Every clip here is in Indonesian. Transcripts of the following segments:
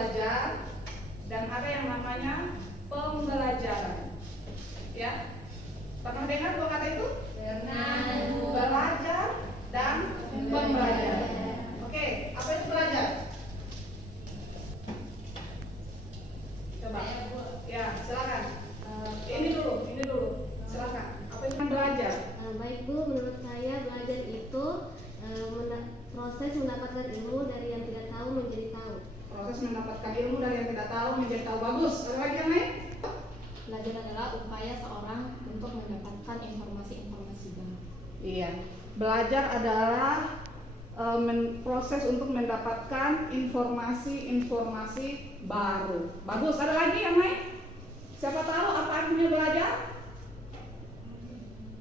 belajar dan ada yang namanya pembelajaran. Ya, pernah dengar dua kata itu? Pernah. Belajar dan pembelajaran. Oke, apa itu belajar? Coba. Ya, silakan. Ini dulu. Silakan. Apa itu belajar? Baik Bu, menurut saya belajar itu proses mendapatkan ilmu dari yang tidak tahu menjadi tahu. Proses mendapatkan ilmu dari yang tidak tahu menjadi tahu. Bagus. Ada lagi yang lain? Belajar adalah upaya seorang untuk mendapatkan informasi-informasi baru. Iya. Belajar adalah proses untuk mendapatkan informasi-informasi baru. Bagus. Ada lagi yang lain? Siapa tahu apa artinya belajar?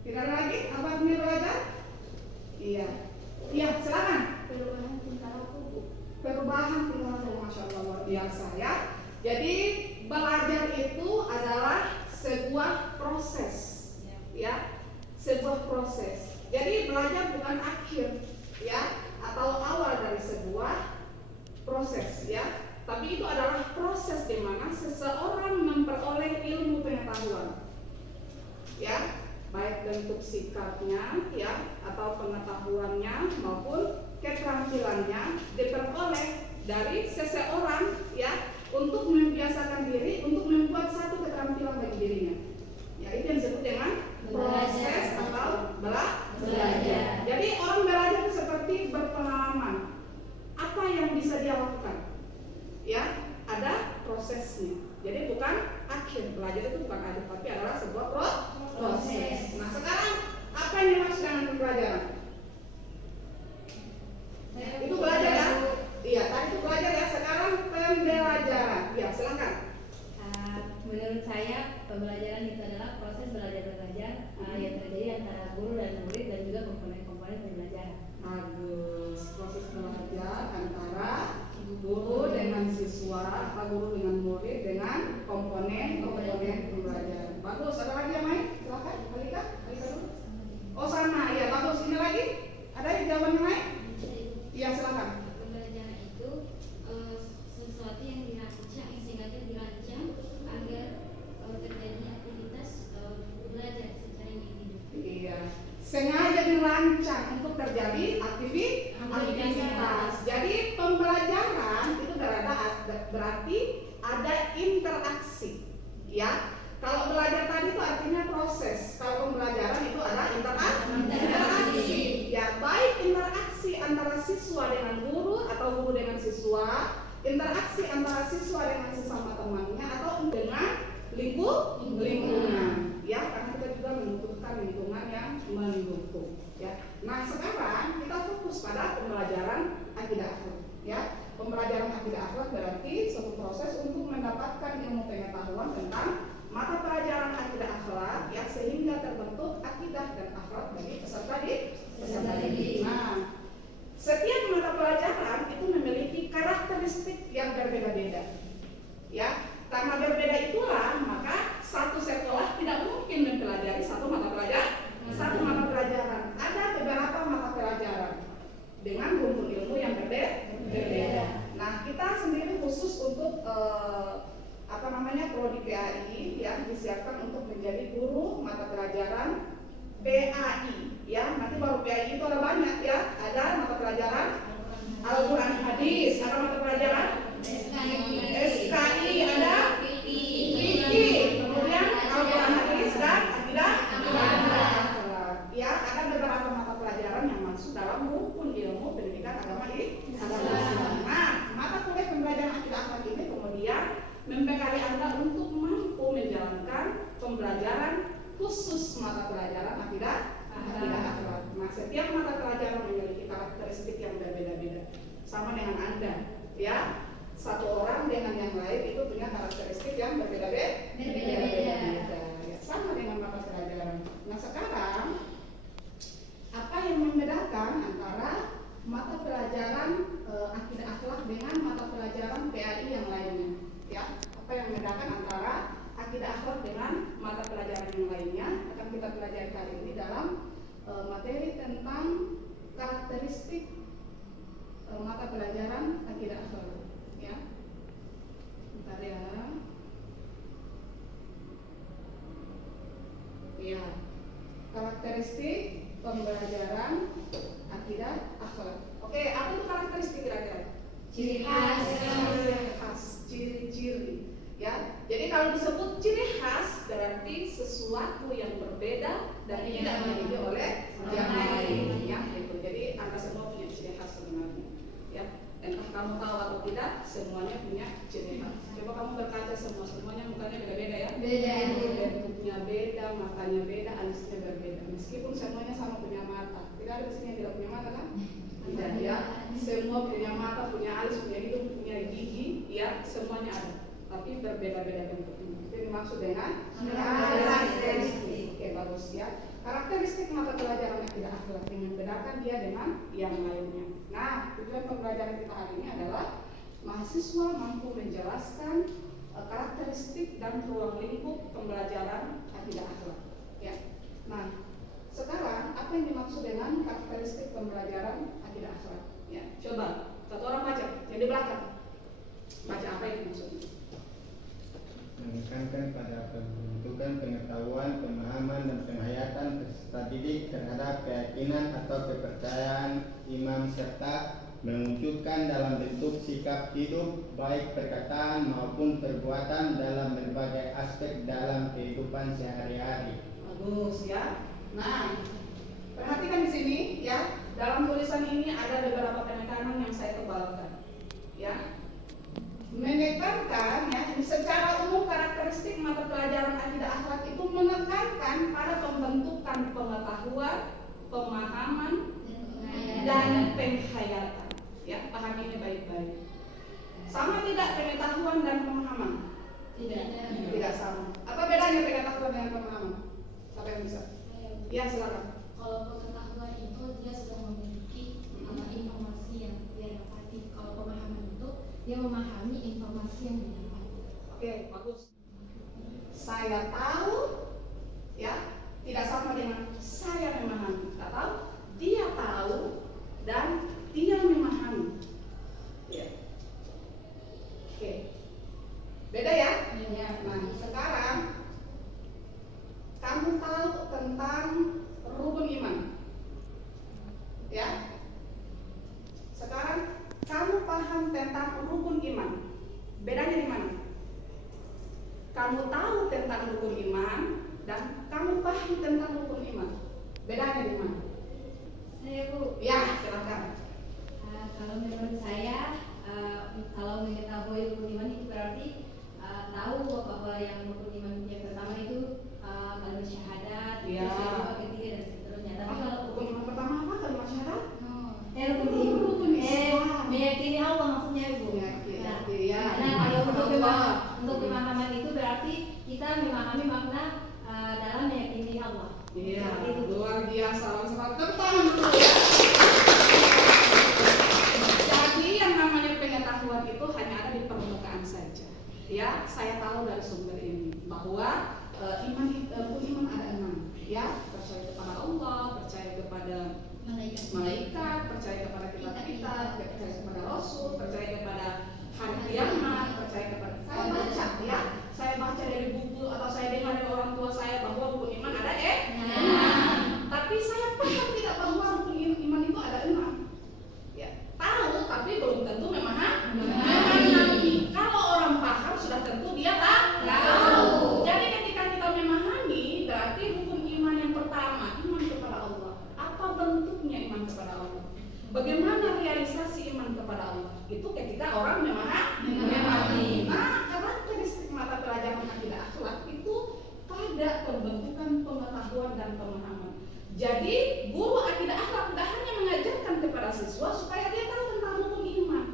Tidak ada lagi? Apa artinya belajar? Iya. Iya, silakan. Perubahan tingkah laku. Perubahan tingkah laku, masya Allah, luar biasa ya. Jadi belajar itu adalah sebuah proses, ya, sebuah proses. Jadi belajar bukan akhir, ya, atau awal dari sebuah proses, ya. Tapi itu adalah proses di mana seseorang memperoleh ilmu pengetahuan, ya, baik bentuk sikapnya, ya, atau pengetahuannya maupun keterampilannya diperoleh dari seseorang, ya, untuk membiasakan diri untuk membuat satu keterampilan bagi dirinya. Ya, itu yang disebut dengan proses atau belajar. Jadi orang belajar itu seperti berpengalaman. Apa yang bisa dia lakukan? Ya, ada prosesnya. Jadi bukan akhir, belajar itu bukan akhir, tapi adalah sebuah proses. Nah, sekarang apa yang dimaksud dengan pembelajaran? Itu belajar ya? Iya, tadi itu belajar ya. Sekarang pembelajaran. Ya, silakan. Menurut saya pembelajaran itu adalah proses belajar belajar yang terjadi antara guru dan murid dan juga komponen-komponen pembelajaran. Bagus. Proses belajar antara guru dengan siswa, guru dengan murid dengan komponen pembelajaran. Bagus. Ada lagi yang lain? Silakan. Alika dulu. Oh, sama. Ya, bagus. Ini lagi? Ada jawaban yang lain? Iya, silakan. Pembelajaran itu sesuatu yang dirancang, yang sengaja dirancang agar terjadinya aktivitas belajar secara individu. Iya, sengaja dirancang untuk terjadi aktivitas. Jadi pembelajaran itu berarti ada interaksi, ya. Kalau belajar tadi itu artinya proses. Kalau pembelajaran itu ada interaksi. Ya, baik interaksi antara siswa dengan guru atau guru dengan siswa, interaksi antara siswa dengan sesama temannya atau dengan lingkungan. Ya, karena kita juga membutuhkan lingkungan yang mendukung. Ya. Nah, sekarang kita fokus pada pembelajaran akidah akhlak. Ya, pembelajaran akidah akhlak berarti suatu proses untuk mendapatkan ilmu pengetahuan tentang mata pelajaran akidah akhlak, ya, sehingga terbentuk akidah dan akhlak bagi peserta didik. Nah, setiap mata pelajaran itu memiliki karakteristik yang berbeda-beda. Ya, karena berbeda itulah maka satu sekolah tidak mungkin mempelajari satu mata pelajaran. Ada beberapa mata pelajaran dengan rumpun ilmu yang berbeda. Nah, kita sendiri khusus untuk prodi PAI yang disiapkan untuk menjadi guru mata pelajaran PAI, ya. Nanti baru PAI itu ada banyak, ya. Ada mata pelajaran Al-Quran Hadis, ada mata pelajaran SKI, ada fikih, kemudian Al-Quran Hadis dan akidah. Ya, ada beberapa mata pelajaran yang masuk dalam rumpun ilmu pendidikan agama Islam. Nah, mata kuliah pembelajaran akidah akhlak ini kemudian membekali Anda untuk mampu menjalankan pembelajaran khusus mata pelajaran akidah akhlak. Nah, setiap mata pelajaran memiliki karakteristik yang berbeda-beda. Sama dengan Anda, ya. Satu orang dengan yang lain itu punya karakteristik yang berbeda-beda. Ya, sama dengan mata pelajaran. Nah, sekarang apa yang membedakan antara mata pelajaran akidah akhlak dengan mata pelajaran PAI yang lainnya? Ya, apa yang membedakan antara akidah akhlak dengan mata pelajaran yang lainnya akan kita pelajari kali ini dalam materi tentang karakteristik mata pelajaran akidah akhlak. Ya, semuanya punya ciri khas. Coba kamu berkaca semuanya mukanya beda-beda ya. Beda. Bentuknya beda, matanya beda, alisnya berbeda. Meskipun semuanya sama punya mata. Tidak ada di sini yang tidak punya mata kan? Tidak ya. Semua punya mata, punya alis, punya hidung, punya gigi, ya semuanya ada. Tapi berbeda-beda bentuknya. Itu dimaksud dengan karakteristik. Oke, bagus ya. Karakteristik mata pelajaran akidah akhlak yang membedakan dia dengan yang lainnya. Nah, tujuan pembelajaran kita hari ini adalah mahasiswa mampu menjelaskan karakteristik dan ruang lingkup pembelajaran akidah akhlak. Ya. Nah, sekarang apa yang dimaksud dengan karakteristik pembelajaran akidah akhlak? Ya, coba satu orang baca, yang di belakang. Baca apa yang maksudnya? Menekankan pada pembentukan pengetahuan, pemahaman, dan penghayatan peserta didik terhadap keyakinan atau kepercayaan imam serta mewujudkan dalam bentuk sikap hidup baik perkataan maupun perbuatan dalam berbagai aspek dalam kehidupan sehari-hari. Bagus ya. Nah, perhatikan di sini ya. Dalam tulisan ini ada beberapa penekanan yang saya tebalkan. Ya. Menekankan ya, secara umum karakteristik mata pelajaran akidah akhlak itu menekankan pada pembentukan pengetahuan, pemahaman, dan penghayatan. Ya, pahami ini baik-baik. Sama tidak pengetahuan dan pemahaman? Tidak sama. Apa bedanya pengetahuan dengan pemahaman? Siapa yang bisa? Ya, silakan. Kalau pengetahuan itu dia sudah memiliki informasi yang dia dapati. Kalau pemahaman itu dia memahami informasi yang didapat. Oke, bagus. Saya tahu, ya, tidak sama dengan saya memahami. Tidak tahu, dia tahu dan dia memahami. Ya. Oke, beda ya? Ya. Nah, sekarang kamu tahu tentang rukun iman, ya? Sekarang kamu paham tentang rukun iman. Bedanya di mana? Kamu tahu tentang rukun iman dan kamu paham tentang rukun iman. Bedanya di mana? Saya Bu, Ya, silakan. kalau menurut saya kalau mengetahui rukun iman itu berarti tahu bahwa yang rukun iman yang pertama itu kalimat syahadat, Ya. terus yang kedua, ketiga dan seterusnya. Tapi kalau Rukun iman pertama apa? Kalimat syahadat? rukun meyakini Allah maksudnya Bu. Meyakini, Nah, ya. nah, kalau Allah. untuk pemahaman itu berarti kita memahami makna dalam meyakini Allah. Iya, Seperti itu, Bu. luar biasa. Selamat tepuk dulu ya. Jadi yang namanya pengetahuan itu hanya ada di permukaan saja. Ya, saya tahu dari sumber ini bahwa iman ada 6. Ya, percaya kepada Allah, percaya kepada malaikat, percaya kepada kitab-kitab, percaya kepada Rasul, percaya kepada hari kiamat, percaya kepada saya baca ya, saya baca dari buku atau saya dengar dari orang tua saya bahwa rukun iman ada tapi saya paham tidak bahwa rukun iman itu ada 6. Ya, tahu tapi belum tentu memahami. Kalau orang paham sudah tentu dia tahu. Jadi ketika kita memahami berarti rukun iman yang pertama iman kepada Allah. Apa bentuknya iman kepada Allah? Bagaimana realisasi iman kepada Allah? Itu ketika orang memahami. Nah, karakteristik mata pelajaran akidah akhlak itu pada pembentukan pengetahuan dan pemahaman. Jadi guru akidah akhlak tidak hanya mengajarkan kepada siswa supaya dia tahu tentang rukun iman.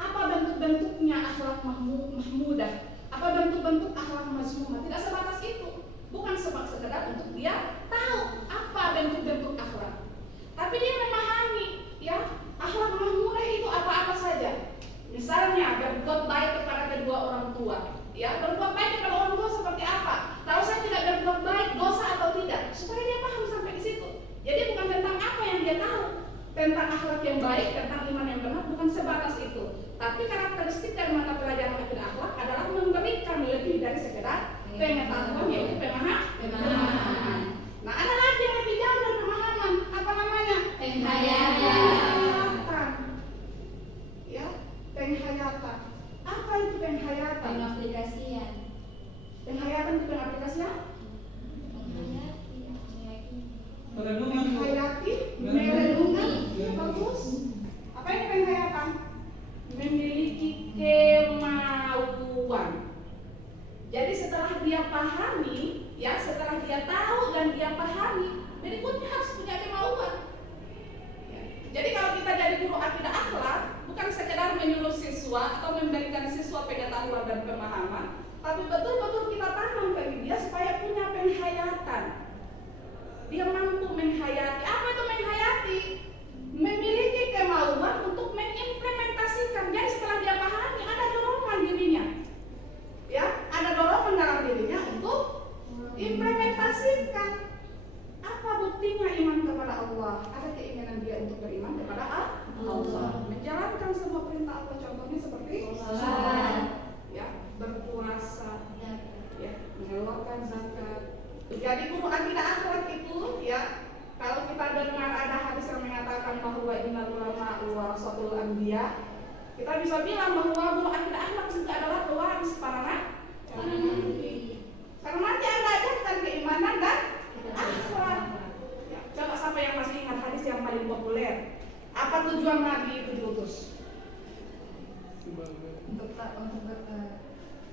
Apa bentuk-bentuknya akhlak mahmudah? Apa bentuk-bentuk akhlak mazmumah? Tidak sebatas itu. Bukan sekedar untuk dia tahu apa bentuk-bentuk akhlak. Tapi dia memahami, ya, akhlak mahmudah itu apa-apa saja. Misalnya berbuat baik kepada kedua orang tua. Ya, berbuat baik kepada orang tua seperti apa? Kalau saya tidak berbuat baik, dosa atau tidak? Supaya dia paham sampai di situ. Jadi bukan tentang apa yang dia tahu, tentang akhlak yang baik, tentang iman yang benar, bukan sebatas itu. Tapi karakteristik dari mata pelajaran akidah akhlak adalah memberikan lebih dari sekedar pengetahuan, yaitu pemahaman. Nah, ada lagi yang lebih jauh dari pemahaman. Apa namanya? Penghayatan. Ya, penghayatan. Apa itu penghayatan? Pengaplikasian. Penghayatan itu pengaplikasian? Merenungan Bu. Menghayati, merenungan, bagus. Apa itu penghayatan? Memiliki pahami, ya setelah dia tahu dan dia pahami, berikutnya harus punya kemauan. Ya. Jadi kalau kita jadi guru akidah akhlak, bukan sekedar menyuruh siswa atau memberikan siswa pengetahuan dan pemahaman, tapi betul-betul kita tanam bagi dia supaya punya penghayatan. Dia mampu menghayati. Apa itu menghayati? Memiliki kemauan untuk mengimplementasikan. Jadi setelah dia pahami, ada dorongan dirinya. Ya, ada dorongan dalam dirinya untuk implementasikan. Apa buktinya iman kepada Allah? Ada keinginan dia untuk beriman kepada Allah, menjalankan semua perintah Allah. Contohnya seperti sholat, ya, berpuasa, ya, mengeluarkan zakat. Jadi guru akidah akhlak itu, ya, kalau kita dengar ada hadis yang mengatakan bahwa innal ulama warasatul anbiya, kita bisa bilang bahwa guru akidah akhlak juga adalah pewaris para nabi. Karena nanti Anda ajarkan keimanan dan akhlak. Ya, coba siapa yang masih ingat hadis yang paling populer? Apa tujuan Nabi itu diutus?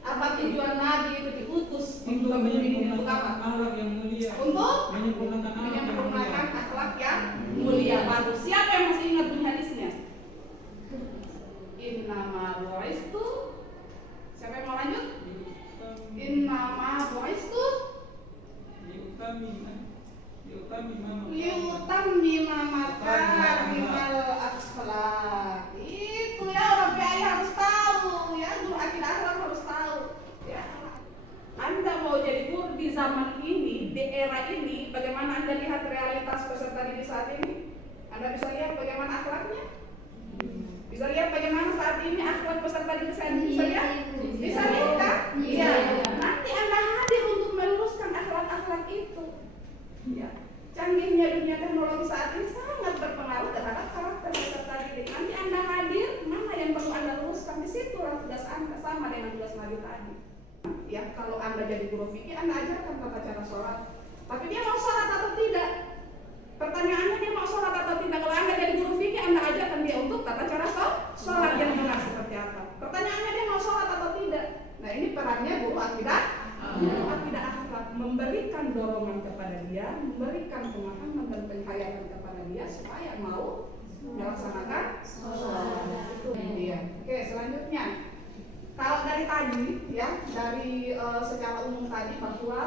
Apa tujuan Nabi itu diutus? Untuk Untuk apa? menyempurnakan akhlak yang mulia. Untuk Menyempurnakan akhlak yang mulia. Bagus. Siapa yang masih ingat bunyi hadisnya? Innama bu'istu. Siapa yang mau lanjut? Innama bu'istu liutammima makarimal akhlak. Itu ya Rabbi, ayah harus tahu, ya guru akidah akhlak harus tahu. Ya. Anda mau jadi guru di zaman ini, di era ini, bagaimana Anda lihat realitas peserta didik saat ini? Anda bisa lihat bagaimana akhlaknya? Bisa lihat bagaimana saat ini akhlak peserta didik saat ini? Bisa lihat? Bisa lihat kan? Iya. Nanti Anda hadir untuk meluruskan akhlak-akhlak itu. Ya. Canggihnya dunia teknologi saat ini sangat berpengaruh terhadap karakter peserta didik. Nanti Anda hadir, mana yang perlu Anda luruskan? Di situlah tugas Anda, sama dengan tugas Nabi tadi. Ya, kalau Anda jadi guru fikih, Anda ajarkan tata cara sholat. Tapi dia mau sholat atau tidak? Pertanyaannya, dia mau sholat atau tidak? Kalau Anda jadi guru fikih, Anda ajarkan dia untuk tata cara sholat yang benar seperti apa? Pertanyaannya, dia mau sholat atau tidak? Nah, ini perannya guru akidah. Guru akidah akhlak, memberikan dorongan kepada dia, memberikan pemahaman dan penghayatan kepada dia supaya mau melaksanakan sholat. Itu dia. Oke, selanjutnya. Kalau dari tadi, ya, dari secara umum tadi bahwa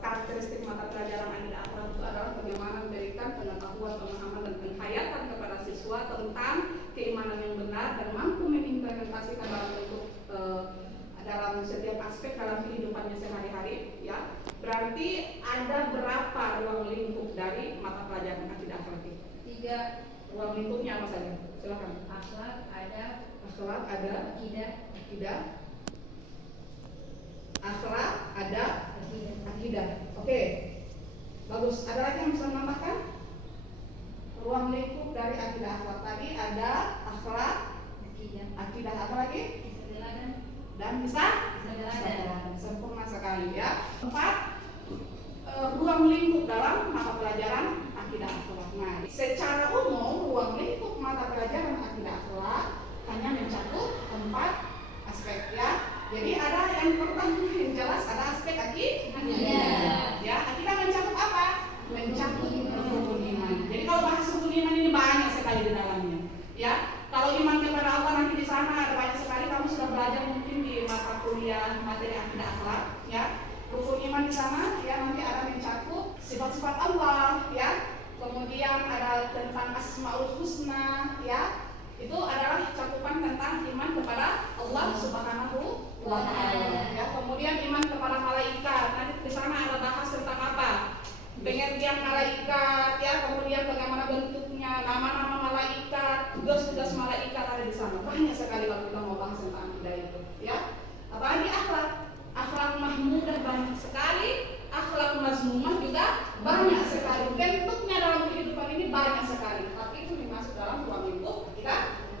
karakteristik mata pelajaran akidah akhlak itu adalah bagaimana memberikan pengetahuan, pemahaman dan penghayatan kepada siswa tentang keimanan yang benar dan mampu mengimplementasikan dalam bentuk dalam setiap aspek dalam kehidupannya sehari-hari, ya. Berarti ada berapa ruang lingkup dari mata pelajaran akidah akhlak itu? 3. Ruang lingkupnya apa saja? Silakan. Akhlak ada, Akidah. Akhlak ada, akidah. Oke. Bagus. Ada lagi yang bisa menambahkan? Ruang lingkup dari akidah akhlak tadi ada akhlak, akidah, apa lagi? Dan bisa sempurna sekali, ya. 4. Ruang lingkup dalam mata pelajaran akidah akhlak. Nah, secara umum ruang lingkup mata pelajaran akidah akhlak hanya mencakup 4 aspek, ya. Jadi ada yang pertama yang jelas ada aspek akidah. Ya, akidah mencakup apa? Mencakup rukun iman. Jadi kalau bahas rukun iman ini banyak sekali di dalamnya, ya. Kalau iman kepada Allah nanti di sana ada banyak sekali, kamu sudah belajar mungkin di mata kuliah materi akidah akhlak, ya. Rukun iman di sana, ya, nanti ada mencakup sifat-sifat Allah, ya. Kemudian ada tentang Asmaul Husna, ya. Itu adalah cakupan tentang iman kepada Allah Subhanahu wa Ta'ala. Ya, kemudian iman kepada malaikat. Nanti di sana ada bahas tentang apa? Pengertian malaikat, ya, kemudian bagaimana bentuknya, nama-nama malaikat, tugas-tugas malaikat ada di sana. Banyak sekali kalau kita mau bahas tentang akidah itu, ya. Apalagi akhlak. Akhlak mahmudah banyak sekali, akhlak mazmumah juga banyak sekali. Bentuknya dalam kehidupan ini banyak sekali. Tapi itu dimasuk dalam ruang lingkup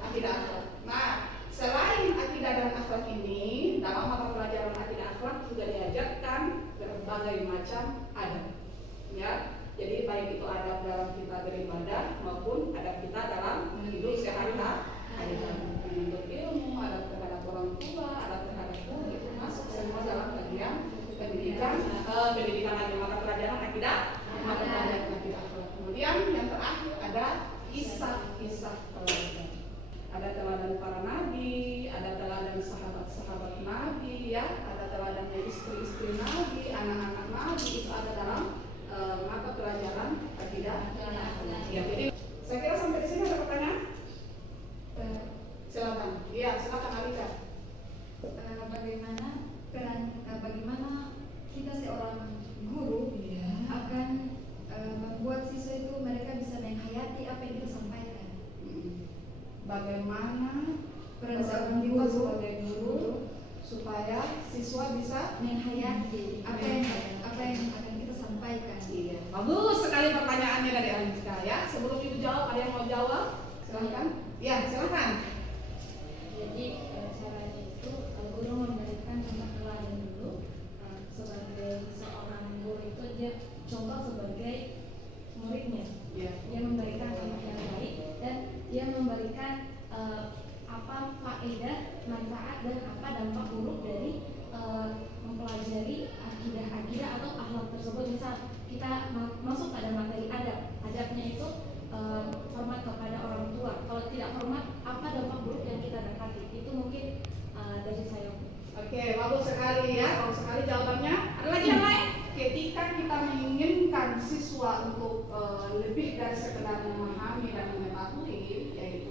akidah akhlak. Nah, selain akidah dan akhlak ini, dalam mata pelajaran akidah akhlak juga diajarkan berbagai macam adab. Ya, jadi baik itu adab dalam kita beribadah maupun adab kita dalam hidup sehari-hari. Menuntut ilmu, adab terhadap orang tua, adab terhadap guru, itu masuk semua dalam bagian pendidikan Alika. Bagaimana bagaimana kita seorang guru akan membuat siswa itu mereka bisa menghayati apa yang kita sampaikan. Bagaimana Peran seorang kita guru sebagai guru supaya siswa bisa menghayati apa yang akan kita sampaikan. Iya, bagus sekali pertanyaannya dari Alika ya. Sebelum ibu jawab, ada yang mau jawab? Silahkan. Ya, silahkan. Jadi caranya itu guru memberikan contoh teladan dulu. Sebagai seorang guru itu dia contoh sebagai muridnya. Ya. Dia memberikan contoh yang baik dan dia memberikan apa faedah, manfaat dan apa dampak buruk dari mempelajari akidah atau akhlak tersebut. Misal kita masuk pada materi adabnya itu hormat kepada orang tua. Kalau tidak hormat, apa dampak buruk yang kita dapati? Itu mungkin dari saya. Oke, bagus sekali ya. Bagus sekali jawabannya. Ada lagi yang lain? Ketika kita menginginkan siswa untuk lebih dari sekedar memahami dan mengetahui, yaitu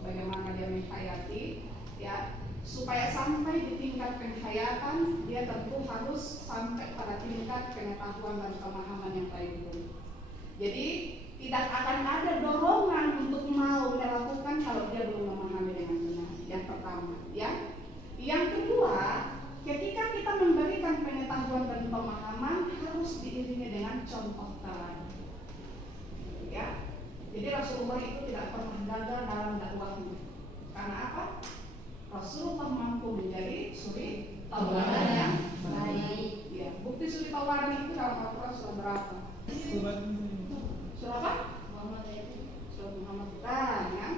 bagaimana dia menghayati, ya, supaya sampai di tingkat penghayatan, dia tentu harus sampai pada tingkat pengetahuan dan pemahaman yang baik dulu. Jadi tidak akan ada dorongan untuk mau melakukan kalau dia belum memahami dengan benar. Yang pertama, ya. Yang kedua, ketika kita memberikan pengetahuan dan pemahaman harus diiringi dengan contoh teladan. Ya. Jadi Rasulullah itu tidak pernah gagal dalam dakwahnya. Karena apa? Rasulullah mampu menjadi suri tauladan yang baik. Ya. Bukti suri tauladan itu dalam Al-Quran surah berapa? Surah apa? Surah Muhammad bukan ya?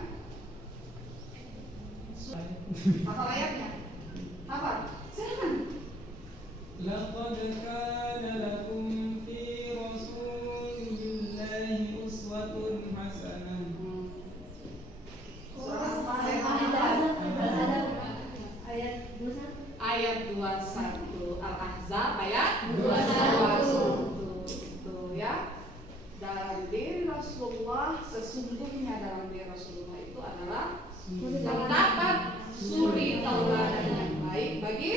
Hafal ayatnya? Hafal? Silakan. لقد كان لكم في رسول الله أسوة حسنة. Surah apa? Ayat 21. Al-Ahzab ayat 21. Tuh ya. Dalam diri Rasulullah, sesungguhnya dalam diri Rasulullah itu adalah terdapat suri tauladan yang baik bagi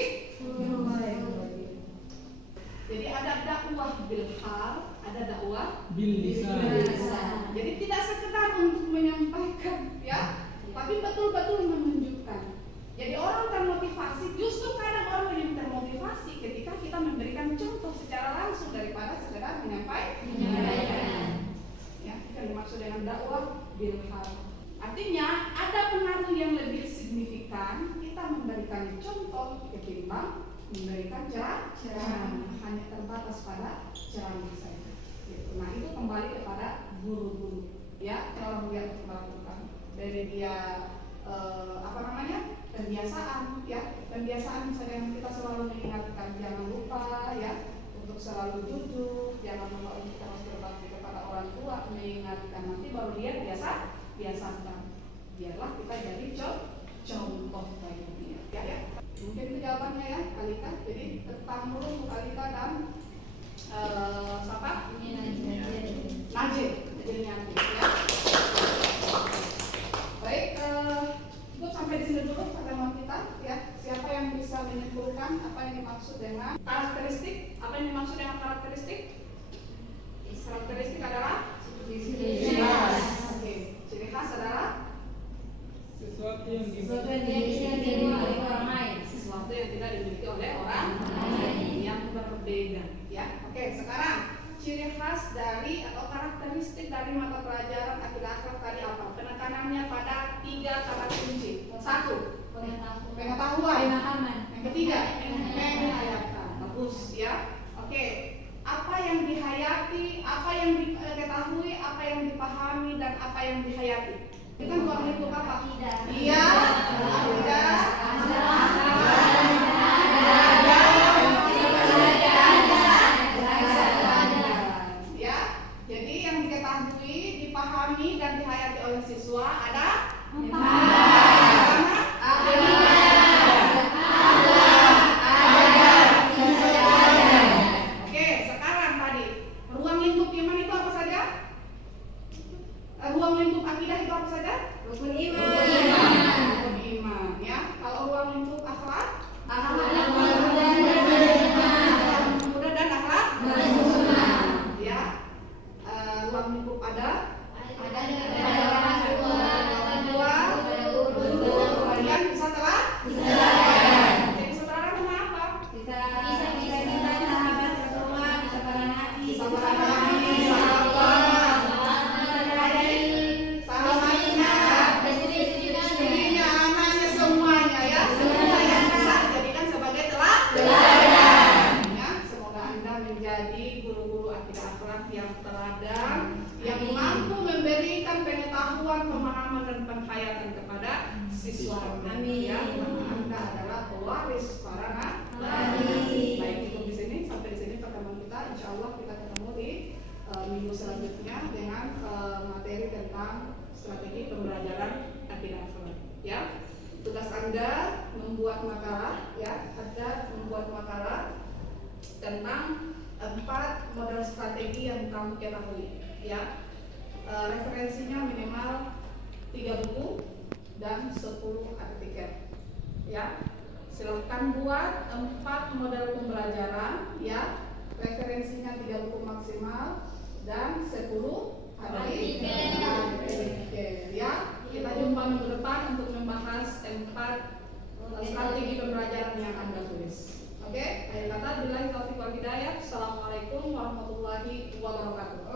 jadi ada dakwah bil hal, ada dakwah bil lisan. Jadi tidak sekedar untuk menyampaikan ya, tapi betul-betul menunjukkan. Jadi orang termotivasi, justru kadang orang yang termotivasi ketika kita memberikan contoh secara langsung daripada sekedar menyampaikan. Ya, itu yang dimaksud dengan dakwah bil hal. Artinya ada pengaruh yang lebih signifikan kita memberikan contoh ketimbang memberikan ceramah, hanya terbatas pada ceramah saja. Gitu. Nah itu kembali kepada guru-guru, ya kalau melihat melakukan dari dia pembiasaan, ya pembiasaan misalnya yang kita selalu mengingatkan jangan lupa ya untuk selalu jujur, jangan lupa untuk terus berbakti kepada orang tua, mengingatkan nanti baru dia biasakan. Biarlah kita jadi contoh bagi dia. Ya. Mungkin itu jawabannya ya, Alika. Jadi tentang dulu Alika dan siapa? Najib. Jadi Najib ya. Baik, cukup sampai di sini dulu pertemuan kita ya. Siapa yang bisa menyimpulkan apa yang dimaksud dengan karakteristik? Apa yang dimaksud dengan karakteristik? Karakteristik adalah ciri khas. Oke, ciri khas adalah Sesuatu yang Sesuatu yang tidak bisa dimiliki oleh orang lain. sesuatu yang tidak dimiliki oleh orang lain yang berbeda ya. Oke, sekarang ciri khas dari atau karakteristik dari mata pelajaran akidah akhlak tadi apa? Penekanannya pada 3 kata kunci. 1. Pengetahuan. Yang ketiga, menghayatkan. Bagus ya. Oke. Apa yang dihayati, apa yang diketahui, apa yang dipahami dan apa yang dihayati. Itu kan ruang lingkup apa? Iya. Ya. Jadi yang diketahui, dipahami dan dihayati oleh siswa ada 4. Oke, sekarang tadi ruang lingkup iman itu apa saja? Ruang lingkup akidah itu apa saja? Rukun iman. teladan yang mampu memberikan pengetahuan, pemahaman dan penghayatan kepada siswa. Amin. Ya, karena Anda adalah pewaris para Amin. nabi. Baik, cukup di sini, sampai di sini pertemuan kita. Insya Allah kita ketemu di minggu selanjutnya dengan materi tentang strategi pembelajaran akidah akhlak. Ya, tugas Anda membuat makalah, ya, Anda membuat makalah tentang 4 model strategi yang kamu ketahui, ya. Referensinya minimal 3 buku dan 10 artikel, ya. Silakan buat 4 model pembelajaran, ya. Referensinya 3 buku maksimal dan 10 artikel, ya. Kita jumpa minggu depan untuk membahas 4 strategi pembelajaran yang Anda tulis. Oke, akhir kata billahi taufiq wal hidayah. Assalamualaikum warahmatullahi wabarakatuh.